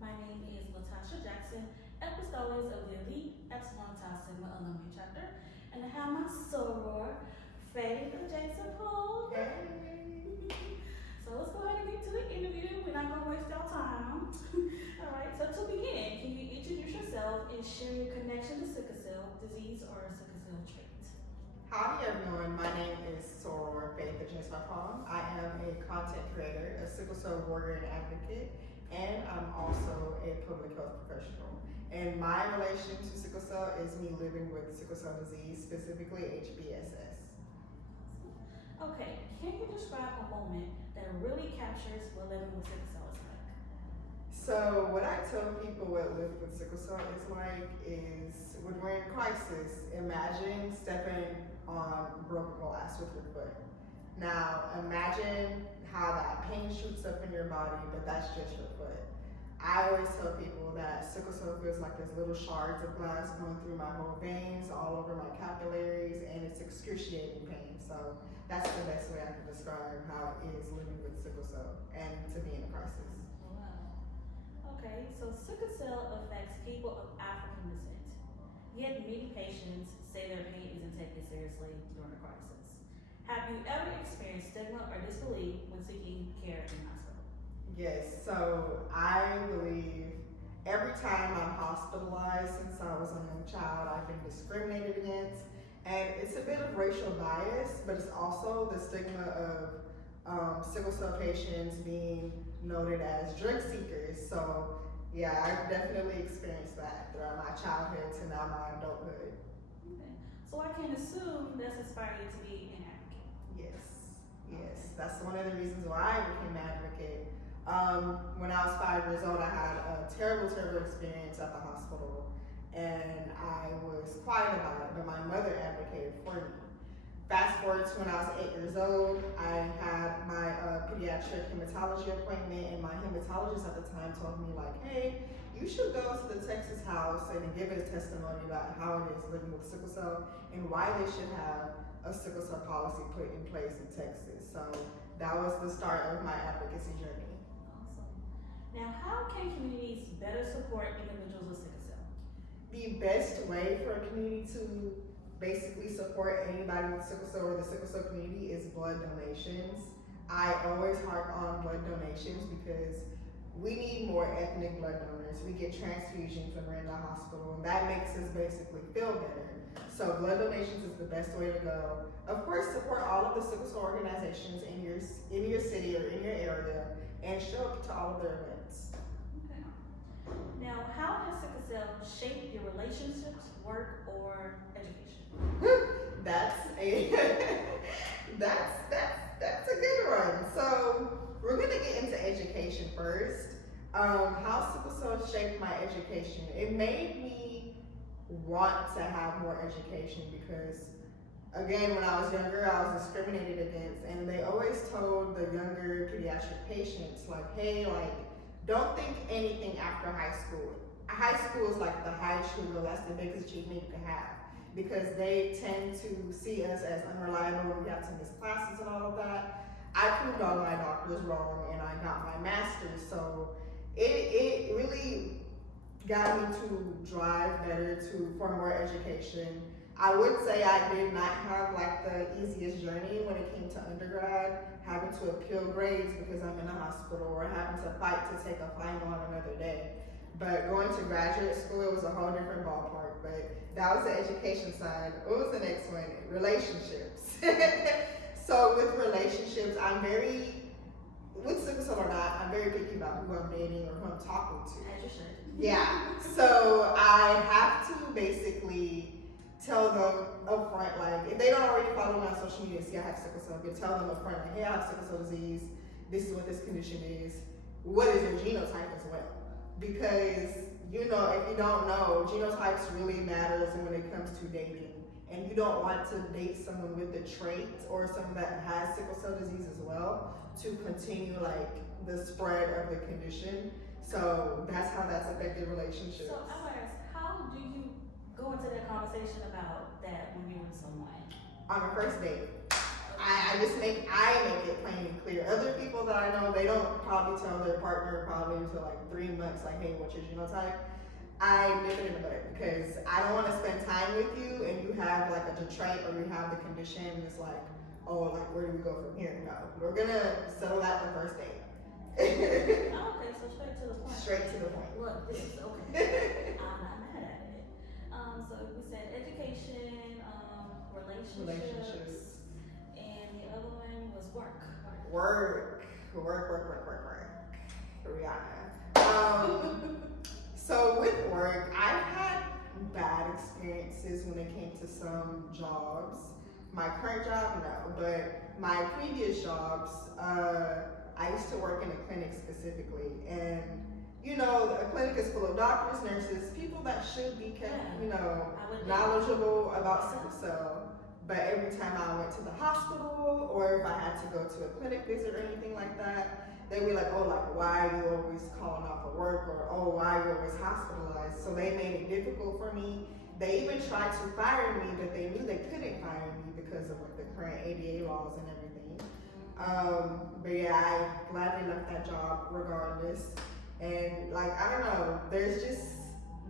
My name is Latasha Jackson, Epistolars of the Elite Epsilon Tau Sigma Alumni Chapter, and I have my soror, Adjei Sarpong. So let's go ahead and get to the interview. We're not going to waste our time. All right, so to begin, can you introduce yourself and share your connection to sickle cell disease or sickle cell trait? Howdy everyone, my name is soror Adjei Sarpong. I am a content creator, a sickle cell warrior and advocate, and I'm also a public health professional. And my relation to sickle cell is me living with sickle cell disease, specifically HBSS. Okay, can you describe a moment that really captures what living with sickle cell is like? So what I tell people what living with sickle cell is like is when we're in crisis, imagine stepping on broken glass with your foot. Now imagine how that pain shoots up in your body, but that's just your foot. I always tell people that sickle cell feels like there's little shards of glass going through my whole veins, all over my capillaries, and it's excruciating pain. So that's the best way I can describe how it is living with sickle cell and to be in a crisis. Wow. Okay, so sickle cell affects people of African descent, yet many patients say their pain isn't taken seriously during a crisis. Have you ever experienced stigma or disbelief when seeking care in hospital? Yes, so I believe every time I'm hospitalized since I was a young child, I've been discriminated against. And it's a bit of racial bias, but it's also the stigma of sickle cell patients being noted as drug seekers. So yeah, I've definitely experienced that throughout my childhood to now my adulthood. Okay, so I can assume that's inspired you to be an advocate. Yes, that's one of the reasons why I became an advocate. When I was 5 years old, I had a terrible experience at the hospital, and I was quiet about it, but my mother advocated for me. Fast forward to when I was 8 years old, I had my pediatric hematology appointment, and my hematologist at the time told me like, hey, you should go to the Texas house and give a testimony about how it is living with sickle cell and why they should have a sickle cell policy put in place in Texas. So that was the start of my advocacy journey. Awesome. Now, how can communities better support individuals with sickle cell? The best way for a community to basically support anybody with sickle cell or the sickle cell community is blood donations. I always harp on blood donations because we need more ethnic blood donors. We get transfusions when we're in the hospital, and that makes us basically feel better. So blood donations is the best way to go. Of course, support all of the sickle cell organizations in your city or in your area, and show up to all of their events. Okay. Now, how has sickle cell shaped your relationships, work, or education? That's a that's a good one. So we're gonna get into education first. How sickle cell shaped my education. It made me want to have more education because, again, when I was younger, I was discriminated against, and they always told the younger pediatric patients, like, hey, like, don't think anything after high school. High school is like the high school, that's the biggest achievement you can have, because they tend to see us as unreliable when we have to miss classes and all of that. I proved all my doctors wrong, and I got my master's, so it really got me to drive better for more education. I would say I did not have like the easiest journey when it came to undergrad, having to appeal grades because I'm in a hospital, or having to fight to take a final on another day. But going to graduate school, it was a whole different ballpark. But that was the education side. What was the next one? Relationships. So with relationships, with sickle cell or not, I'm very picky about who I'm dating or who I'm talking to. As you should. Yeah, so I have to basically tell them up front, like, if they don't already follow me on social media, see I have sickle cell, but tell them up front, like, hey, I have sickle cell disease, this is what this condition is, what is your genotype as well? Because, you know, if you don't know, genotypes really matters when it comes to dating. And you don't want to date someone with the trait or someone that has sickle cell disease as well to continue like the spread of the condition. So that's how that's affected relationships. So I would ask, how do you go into that conversation about that when you're with someone? On a first date, I I make it plain and clear. Other people that I know, they don't probably tell their partner probably until like 3 months, like, hey, what's your genotype? I nip it in the bud because I don't want to spend time with you and you have like a trait or you have the condition and it's like, oh, like where do we go from here? No, we're gonna settle that the first date. Oh, okay, so straight to the point. Straight to the point. Look, this is okay. I'm not mad at it. So we said education, relationships, and the other one was work. Work. Rihanna. So with work, I've had bad experiences when it came to some jobs. My current job, no, but my previous jobs, I used to work in a clinic specifically, and you know, a clinic is full of doctors, nurses, people that should be kept, you know, knowledgeable about sickle cell. But every time I went to the hospital, or if I had to go to a clinic visit or anything like that, they'd be like, oh, like, why are you always calling off of work? Or, oh, why are you always hospitalized? So they made it difficult for me. They even tried to fire me, but they knew they couldn't fire me because of like the current ADA laws and everything. But yeah, I gladly left that job regardless. And like, I don't know, there's just,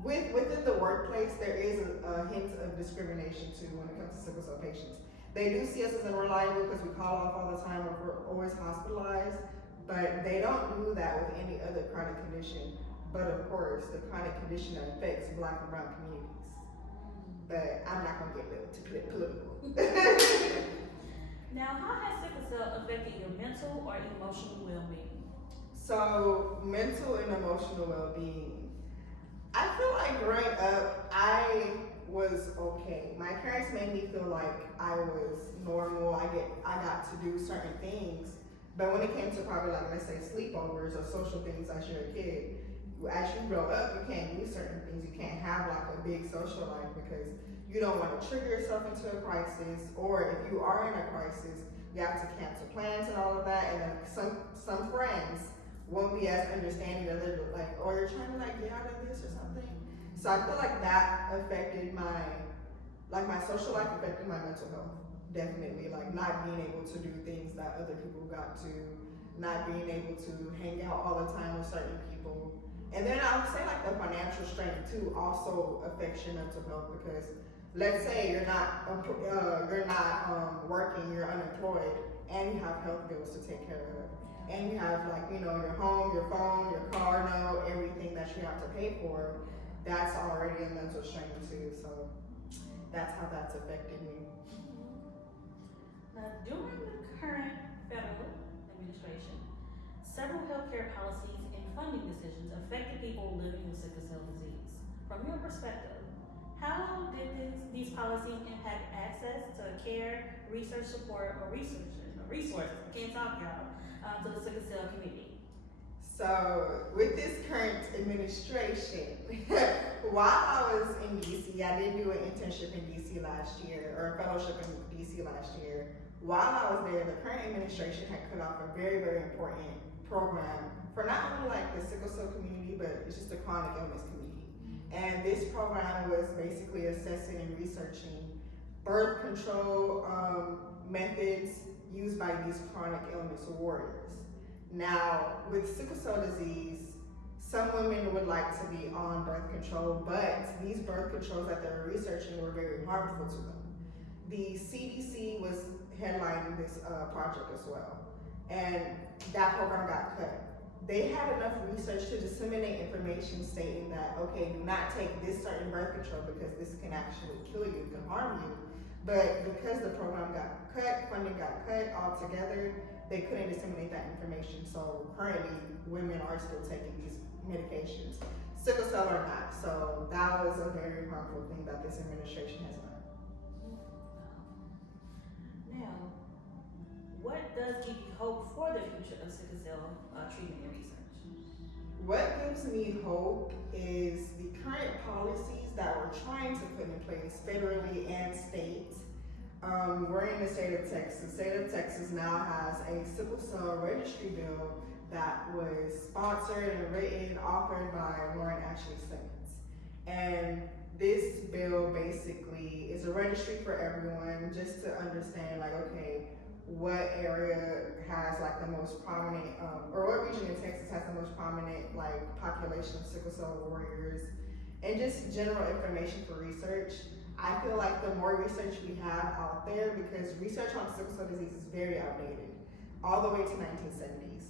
within the workplace, there is a hint of discrimination too when it comes to sickle cell patients. They do see us as unreliable because we call off all the time or we're always hospitalized, but they don't do that with any other chronic condition. But of course, the chronic condition that affects Black and brown communities. But I'm not gonna get too political. Now, how has sickle cell affected your mental or emotional well-being? So, mental and emotional well-being. I feel like growing up, I was okay. My parents made me feel like I was normal. I got to do certain things. But when it came to probably like, let's say sleepovers or social things as you're a kid, as you grow up, you can't do certain things. You can't have like a big social life because you don't want to trigger yourself into a crisis, or if you are in a crisis, you have to cancel plans and all of that. And then some friends won't be as understanding of it, like, or you're trying to like get out of this or something. So I feel like that affected my social life, affected my mental health. Definitely, like not being able to do things that other people got to, not being able to hang out all the time with certain people. And then I would say like the financial strain too also affects your mental health because let's say you're not working, you're unemployed, and you have health bills to take care of. And you have like, you know, your home, your phone, your car note, everything that you have to pay for, that's already a mental strain too. So that's how that's affected me. Now, during the current federal administration, several healthcare policies and funding decisions affected people living with sickle cell disease. From your perspective, how did these policies impact access to care, research support, or resources, can't talk y'all, to the sickle cell community? So with this current administration, while I was in DC, I did do an internship in DC last year, or a fellowship in DC last year. While I was there, the current administration had cut off a very, very important program for not only like the sickle cell community, but it's just the chronic illness community. And this program was basically assessing and researching birth control methods used by these chronic illness warriors. Now, with sickle cell disease, some women would like to be on birth control, but these birth controls that they were researching were very harmful to them. The CDC was headlining this project as well, and that program got cut. They had enough research to disseminate information stating that, okay, do not take this certain birth control because this can actually kill you, can harm you. But because the program got cut, funding got cut altogether, they couldn't disseminate that information. So currently, women are still taking these medications, sickle cell or not. So that was a very harmful thing that this administration has done. Now, what does give you hope for the future of sickle cell treatment and research? What gives me hope is the current policies that we're trying to put in place federally and state. We're in the state of Texas. The state of Texas now has a sickle cell registry bill that was sponsored and written, authored by Lauren Ashley Simmons. And this bill basically is a registry for everyone just to understand like, okay, what area has like the most prominent, or what region in Texas has the most prominent like population of sickle cell warriors, and just general information for research. I feel like the more research we have out there, because research on sickle cell disease is very outdated, all the way to 1970s.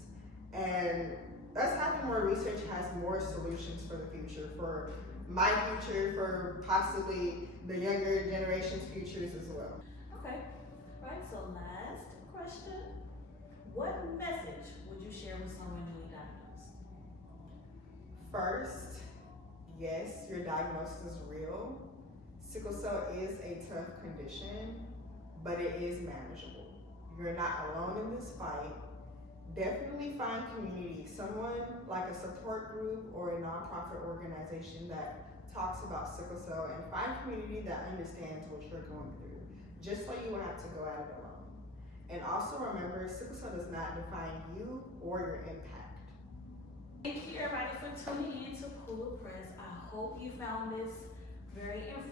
And us having more research has more solutions for the future, for my future, for possibly the younger generation's futures as well. Okay, right, so last question. What message would you share with someone newly diagnosed? First, yes, your diagnosis is real. Sickle cell is a tough condition, but it is manageable. You're not alone in this fight. Definitely find community, someone like a support group or a nonprofit organization that talks about sickle cell, and find community that understands what you're going through, just so you won't have to go at it alone. And also remember, sickle cell does not define you or your impact. Thank you everybody for tuning in to Pool Press. I hope you found this very informative